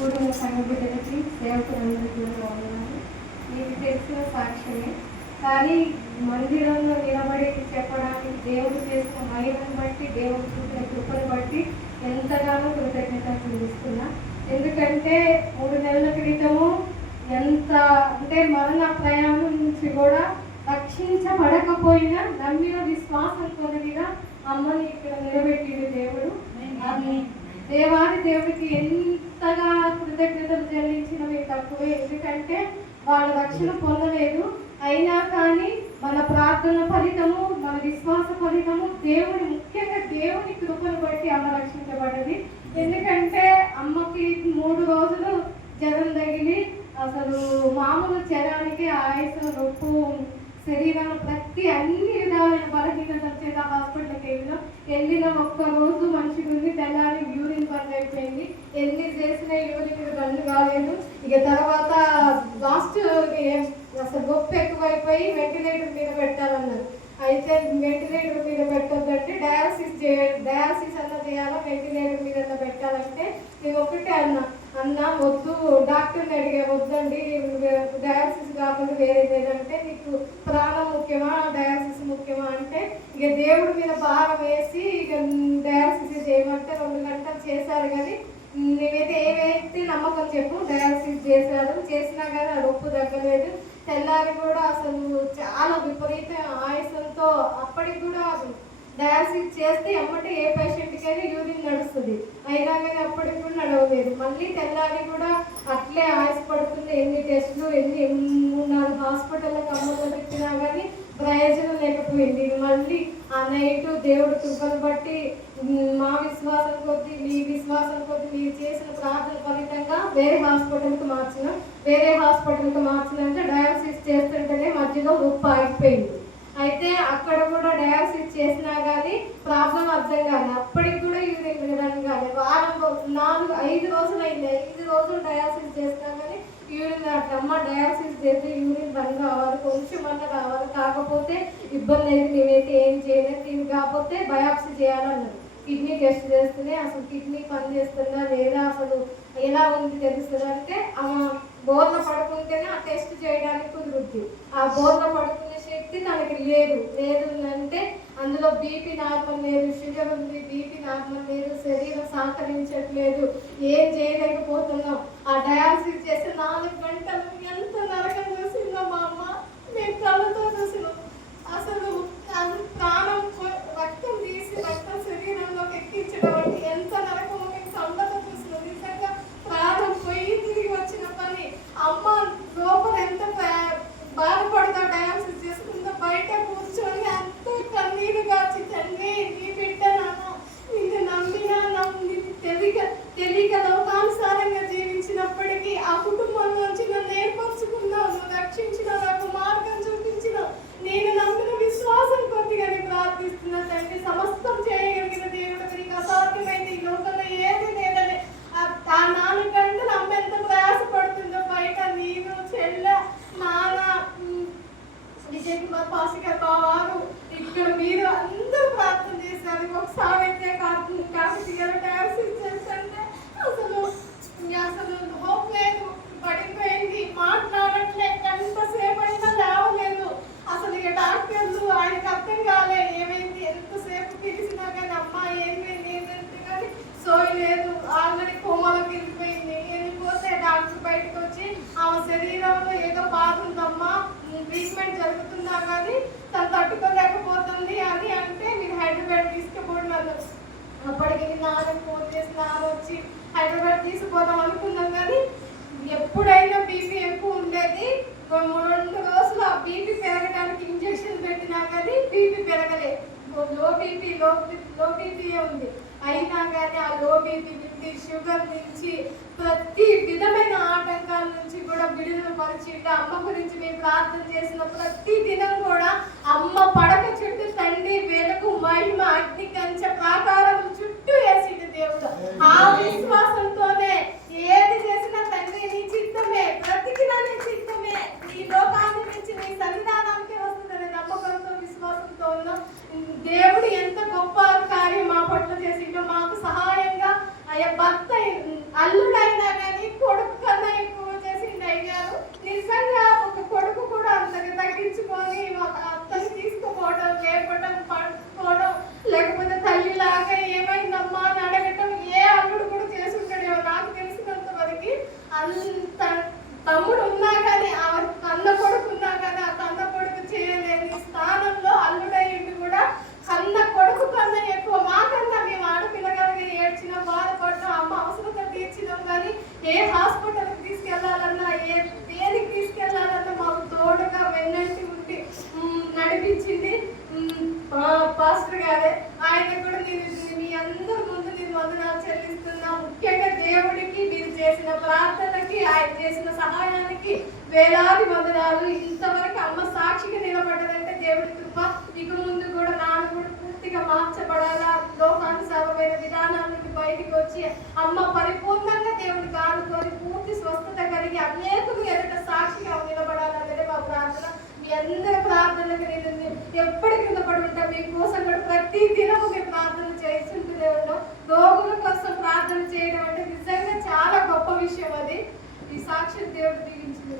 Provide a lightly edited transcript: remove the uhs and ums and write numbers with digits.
కూడిన సంఘ బిడ్డలకి సేవకులందరికీ బాగున్నారు. మీకు తెలిసిన సాక్ష్యమే, కానీ మందిరంలో నిలబడి చెప్పడానికి దేవుడు చేసిన మహిమను బట్టి, దేవుడు చూపిన కృపను బట్టి ఎంతగానో కృతజ్ఞత చూపిస్తున్నా. ఎందుకంటే 3 నెలల క్రితము ఎంత అంటే మరణ ప్రయాణం నుంచి కూడా రక్షించబడకపోయినా నమ్మిన విశ్వాసం కొద్దిగా అమ్మని ఇక్కడ నిలబెట్టింది దేవుడు. దేవాది దేవుడికి ఎంతగా కృతజ్ఞతలు చెల్లించినవి తక్కువే. ఎందుకంటే వాళ్ళు రక్షణ పొందలేదు, అయినా కానీ మన ప్రార్థన ఫలితము, మన విశ్వాస ఫలితము దేవుని, ముఖ్యంగా దేవుని కృపను బట్టి అమ్మ రక్షించబడ్డది. ఎందుకంటే అమ్మకి 3 రోజులు జ్వరం తగిలి అసలు మామూలు జ్వరానికి ఆయుసు, నొప్పు, శరీరంలో ప్రతి అన్ని విధాలైన బలహీనత చేత హాస్పిటల్కి వెళ్ళిన ఒక్క రోజు మంచిగా ఉంది. తెల్లారి యూరిన్ బంద్ అయిపోయింది. ఎన్ని చేసినా యూరిన్ బంద్ కాలేదు. ఇక తర్వాత లాస్ట్ అసలు గొప్ప ఎక్కువైపోయి వెంటిలేటర్ మీద పెట్టాలన్నారు. అయితే వెంటిలేటర్ మీద పెట్టొద్దంటే డయాలసిస్ అన్న చేయాలా, వెంటిలేటర్ మీద పెట్టాలంటే నేను ఒకటే అన్నా వద్దు, డాక్టర్ని అడిగే వద్దండి, డయాలసిస్ కాకుండా వేరే లేదంటే నీకు ప్రాణం ముఖ్యమా డయాలసిస్ ముఖ్యమా అంటే ఇక దేవుడి మీద భారం వేసి ఇక డయాలసిస్ చేయమంటే 2 గంటలు చేశారు. కానీ నేనైతే ఏవైతే నమ్మకం చెప్పు, డయాలసిస్ చేసినా కానీ ఆ నొప్పు తగ్గలేదు. తెల్లారి కూడా అసలు చాలా విపరీత ఆయాసంతో అప్పటికి కూడా డయాలసిస్ చేస్తే ఎమ్మటే ఏ పేషెంట్కైనా యూరిన్ నడుస్తుంది, అయినా కానీ అప్పటికి కూడా నడవలేదు. మళ్ళీ తెల్లారి కూడా అట్లే ఆయాసపడుతుంది. ఎన్ని టెస్టులు, ఎన్ని 3-4 హాస్పిటల్లకు అమ్మలో పెట్టినా కానీ ప్రయోజనం లేకపోయింది. మళ్ళీ ఆ నైట్ దేవుడు కృపను బట్టి మా విశ్వాసం కొద్దీ, మీ విశ్వాసం కొద్దీ మీరు చేసిన ప్రార్థన ఫలితంగా వేరే హాస్పిటల్కి మార్చినాక డయాలసిస్ చేస్తుంటేనే మధ్యలో నొప్పి ఆగిపోయింది. అయితే అక్కడ కూడా డయాలసిస్ చేసినా కానీ ప్రాబ్లం అర్థం కాలేదు. అప్పటికి కూడా యూరిన్ రన్ కాలేదు. వారం 4-5 రోజులు అయింది. 5 రోజులు డయాలసిస్ చేసినా కానీ యూరిన్ అమ్మ డయాలసిస్ చేస్తే యూరిన్ రన్ కావాలి, కొంచెం అన్న కావాలి, కాకపోతే ఇబ్బంది లేదు, మేమైతే ఏం చేయలేదు, దీన్ని కాకపోతే బయాప్సీ చేయాలన్నారు. కిడ్నీ టెస్ట్ చేస్తేనే అసలు కిడ్నీ పని చేస్తుందా లేదా, అసలు ఎలా ఉంది తెలుస్తుంది. అంటే బోర్ల పడుకుంటేనే ఆ టెస్ట్ చేయడానికి కుదురుద్ది. ఆ బోర్ల పడుకునే శక్తి తనకి లేదు అంటే అందులో బీపీ నార్మల్ లేదు, షుగర్ ఉంది, బీపీ నార్మల్ లేదు, శరీరం సహకరించట్లేదు, ఏం చేయలేకపోతున్నాం. ఆ డయాలసిస్ చేస్తే 4 గంటలు ఎంత నరకం చూసిందో మా అమ్మ, మేము కళ్ళతో చూసినాం. అసలు ప్రాణం రక్తం తీసి రక్తం శరీరంలోకి ఎక్కించడం అంటే ఎంత నరకమో మేము కళ్ళతో చూసినాం. నిజంగా ప్రాణం పోయి తిరిగి వచ్చిన పని. అమ్మ లోపల ఎంత బాధపడతా డయాలసిస్ చేసుకుంటా బయట కూర్చొని అంత కన్నీరు కాచి, తండ్రి నీ బిడ్డ నిన్ను నమ్మినా తెలియక లోకానుసారంగా జీవించినప్పటికీ ఆ కుటుంబం నుంచి నన్ను ఏర్పరచుకున్నావు, నువ్వు రక్షించినావు, నాకు మార్గం చూపించినావు, నేను నమ్మిన విశ్వాసం కొద్దిగా ప్రార్థిస్తున్నా తండ్రి. సమస్తం చేయగలిగిన దేవుడు, నీకు అసాధ్యమైంది ఈ లోకంలో ఏది లేదని ఆ 4 గంటలు అమ్మ ఎంత ప్రయాసపడుతుందో బయట. నేను చెల్ల నాన్న విజయ్ కుమార్ పాసిక బావారు ఇక్కడ మీరు అందరూ ప్రార్థన చేశారు. ఒకసారి అయితే కాబట్టి డయాలసిస్ చేస్తుంటే అసలు హోప్ లేదు, పడిపోయింది, మాట్లాడట్లే, ఎంతసేపు అయినా లేవలేదు. అసలు ఇక డాక్టర్లు ఆయనకు అర్థం కాలే ఏమైంది, ఎంతసేపు పిలిచినా కానీ అమ్మ ఏమైంది ఏంటంటే కానీ సోయి లేదు, ఆల్రెడీ కోమాలోకి వెళ్ళిపోతే డాక్టర్ బయటకు వచ్చి ఆమె శరీరంలో ఏదో బాధ ఉందమ్మా, ట్రీట్మెంట్ జరుగుతున్నా కానీ తను తట్టుకోలేకపోతుంది అని అంటే మీరు హైదరాబాద్ తీసుకుపోయినారు. అప్పటికి నాన్నకి ఫోన్ చేసి నాన్న వచ్చి హైదరాబాద్ తీసుకుపోదాం అనుకున్నాం. కానీ ఎప్పుడైనా బీపీ ఎక్కువ ఉండేది. 2 రోజులు ఆ బీపీ పెరగడానికి ఇంజక్షన్ పెట్టినా కానీ బీపీ పెరగలేదు. లో బీపీయే ఉంది. అయినా కానీ ఆ లో బీపీ నుంచి, షుగర్ నుంచి, ప్రతి విధమైన ఆటంకాల నుంచి కూడా విడుదల పరిచింది. అమ్మ గురించి మేము ప్రార్థన చేసిన ప్రతి దినం కూడా అమ్మ పడక చుట్టూ తండ్రి వెలుగు మహిమ అగ్ని కంచె ప్రాకారం చుట్టూ వేసింది దేవుడు. ఆ విశ్వాసంతోనే ఏది చేసినా తండ్రి నీ చిత్తమే, బ్రతికినా నీ చిత్తమే, నీ లోకాన్ని నుంచి నీ సన్నిధానానికి వస్తుందని నమ్మకంతో విశ్వాసంతో ఉన్నాం. దేవుడు ఎంత గొప్ప కార్యం మా పట్ల చేసిందో, మాకు సహాయంగా భర్త అల్లుడైనా కానీ ఏ హాస్పిటల్కి తీసుకెళ్లాలన్నా, ఏ దేనికి తీసుకెళ్లాలన్నా మాకు తోడుగా వెన్నంటి ఉండి నడిపించింది పాస్టర్ గారే. ఆయన కూడా మీ అందరి ముందు నేను వందనాలు చెల్లిస్తున్నా. ముఖ్యంగా దేవుడికి మీరు చేసిన ప్రార్థనకి, ఆయన చేసిన సహాయానికి వేలాది వందనాలు. ఇంతవరకు అమ్మ సాక్షిగా నిలబడ్డదంటే దేవుడి కృప. ఇక ముందు కూడా నాన్న కూడా పూర్తిగా మార్చబడాలా, లోకానుసారమైన విధానాల నుండి బయటికి వచ్చి అమ్మ పరిపూర్ణంగా దేవుడికి ఆనుకొని పూర్తి స్వస్థత కలిగి అనేకులు ఎదుట సాక్షిగా నిలబడాలనేది మా ప్రార్థన. మీ అందరి ప్రార్థనకు నేను ఎప్పటి కింద పడి ఉంటా. మీకోసం కూడా ప్రతి దినము మేము ప్రార్థన చేస్తుంటూనే ఉన్నాం. రోగుల కోసం ప్రార్థన చేయడం అంటే నిజంగా చాలా గొప్ప విషయం. అది ఈ సాక్షి దేవుడు దీవించింది.